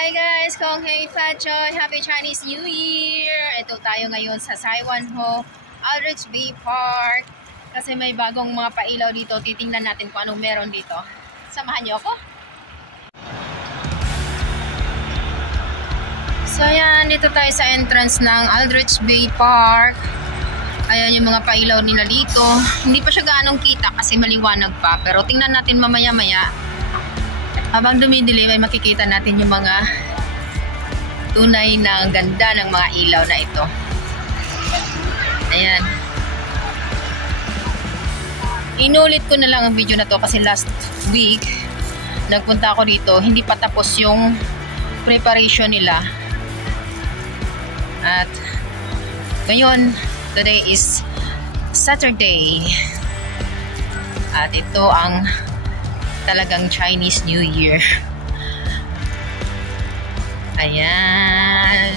Hi guys, Kong Hei Fat Joy, Happy Chinese New Year! Ito tayo ngayon sa Saiwanho Aldrich Bay Park kasi may bagong mga pailaw dito. Titingnan natin kung anong meron dito. Samahan niyo ako. So yan, dito tayo sa entrance ng Aldrich Bay Park. Ayan yung mga pailaw nila dito. Hindi pa siya gaanong kita kasi maliwanag pa. Pero tingnan natin mamaya-maya. Habang dumidilim ay makikita natin yung mga tunay na ganda ng mga ilaw na ito. Ayan. Inulit ko na lang ang video na to kasi last week nagpunta ako dito. Hindi pa tapos yung preparation nila. At ngayon, today is Saturday. At ito ang talagang Chinese New Year. Ayan.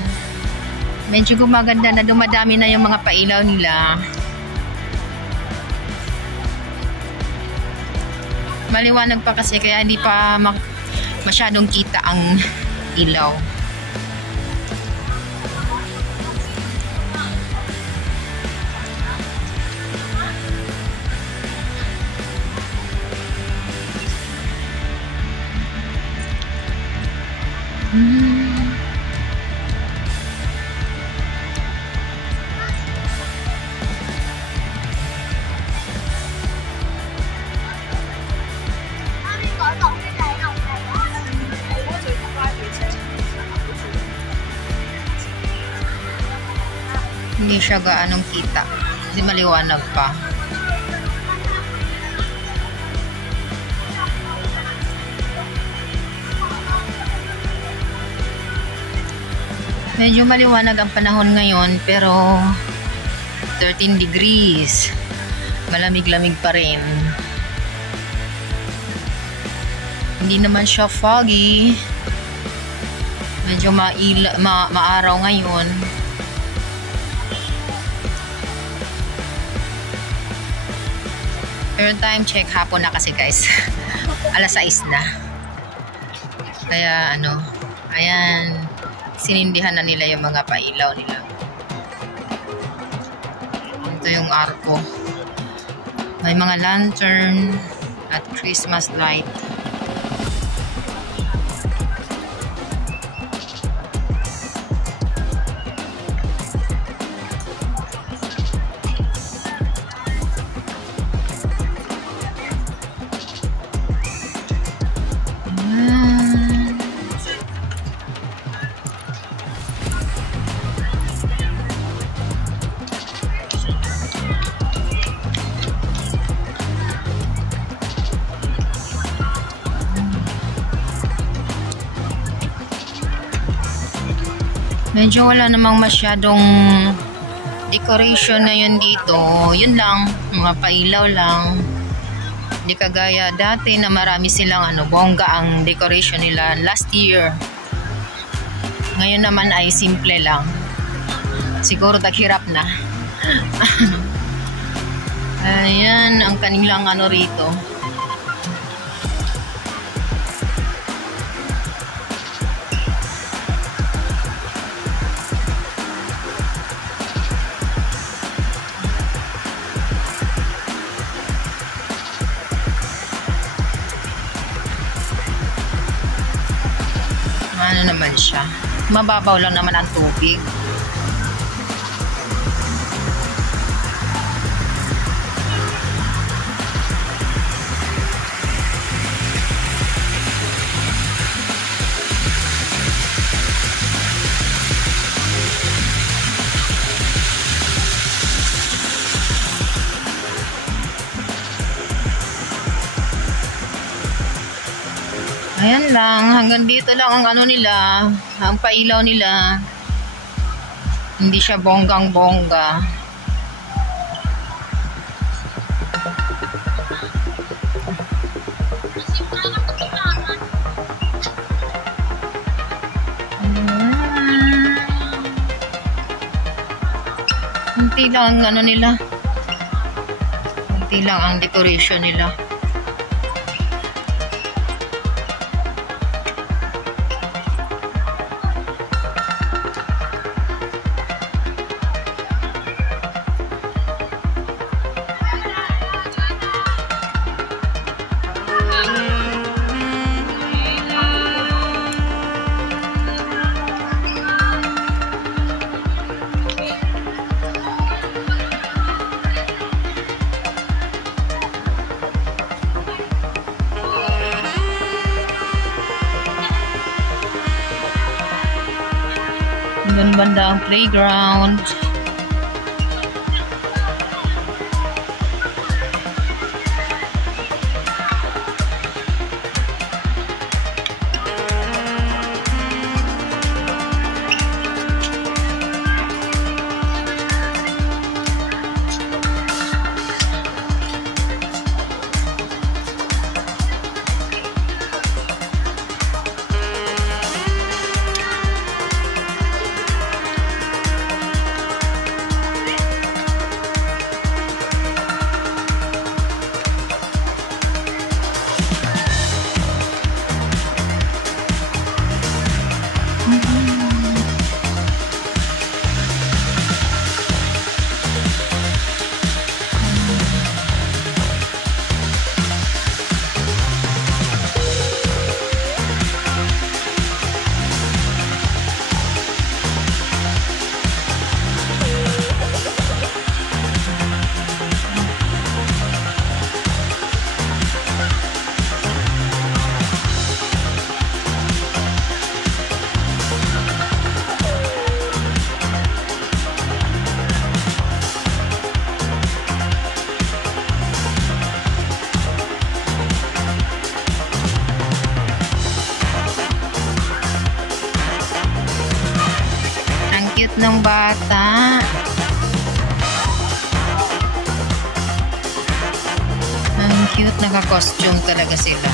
Medyo gumaganda na, dumadami na yung mga pailaw nila. Maliwanag pa kasi kaya hindi pa masyadong kita ang ilaw. Hindi siya gaanong kita. Hindi maliwanag pa. Medyo maliwanag ang panahon ngayon pero 13 degrees. Malamig-lamig pa rin. Hindi naman siya foggy. Medyo maaraw ngayon. Pero time check hapon na kasi guys. Alas 6 na. Kaya ano, ayan, sinindihan na nila yung mga pailaw nila. Ito yung arko. May mga lantern at Christmas light. Medyo wala namang masyadong decoration ngayon dito. Yun lang, mga pailaw lang. Hindi kagaya dati na marami silang bongga ang decoration nila last year. Ngayon naman ay simple lang. Siguro taghirap na. Ayan ang kanilang rito. Ano naman siya, mababaw lang naman ang tubig. Ayan lang, hanggang dito lang ang nila, ang pailaw nila. Hindi siya bonggang-bongga. Kunti lang ang nila. Kunti lang ang decoration nila. Doon banda ang playground. Cute ng bata. Ang cute, naka-costume talaga sila.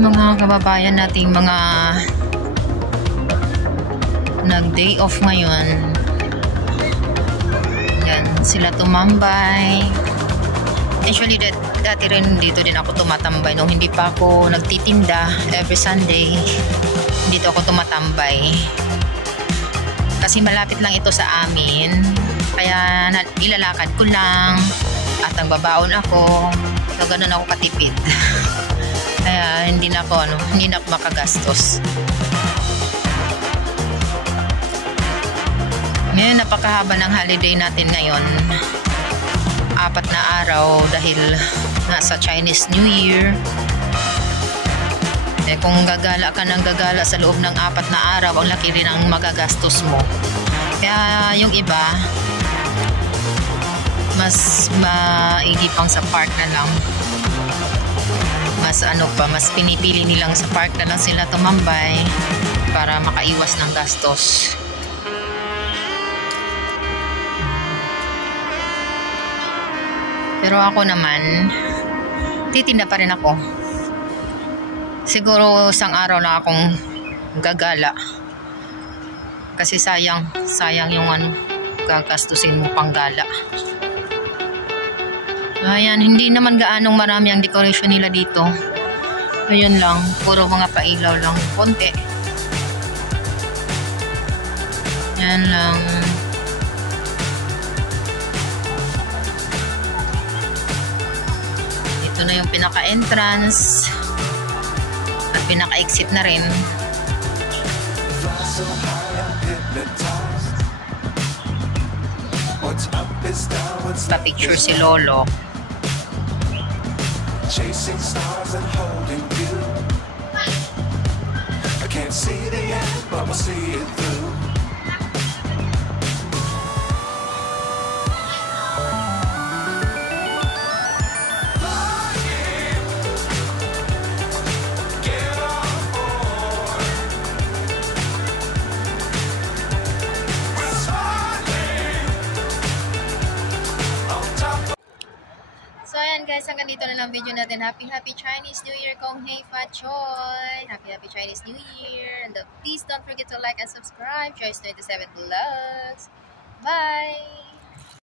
Mga kababayan nating mga nag-day off ngayon, yan sila tumambay. Actually dati rin dito din ako tumatambay nung hindi pa ako nagtitinda. Every Sunday dito ako tumatambay kasi malapit lang ito sa amin, kaya ilalakad ko lang at nagbabaon ako, so ganun ako katipid. Kaya hindi na ako makagastos. Ngayon napakahaba ng holiday natin ngayon. 4 na araw dahil nasa Chinese New Year. Kung gagala ka ng gagala sa loob ng 4 na araw, ang laki rin ang magagastos mo. Kaya yung iba mas maigi pang sa park na lang. Mas pinipili nilang sa park na lang sila tumambay para makaiwas ng gastos. Pero ako naman, titinda pa rin ako. Siguro isang araw lang akong gagala. Kasi sayang yung gagastusin mo pang gala. Ayan, hindi naman gaanong marami ang decoration nila dito. Ayun lang, puro mga pailaw lang, konti. Yan lang. Ito na yung pinaka-entrance at pinaka-exit na rin. Pa-picture si Lolo. Chasing stars and holding you. I can't see the end. I'ma see it through. So ayan guys, hanggang dito na lang video natin. Happy Chinese New Year Kong Hei Fa Choi. Happy Chinese New Year. And please don't forget to like and subscribe. Joyce 27 Vlogs. Bye!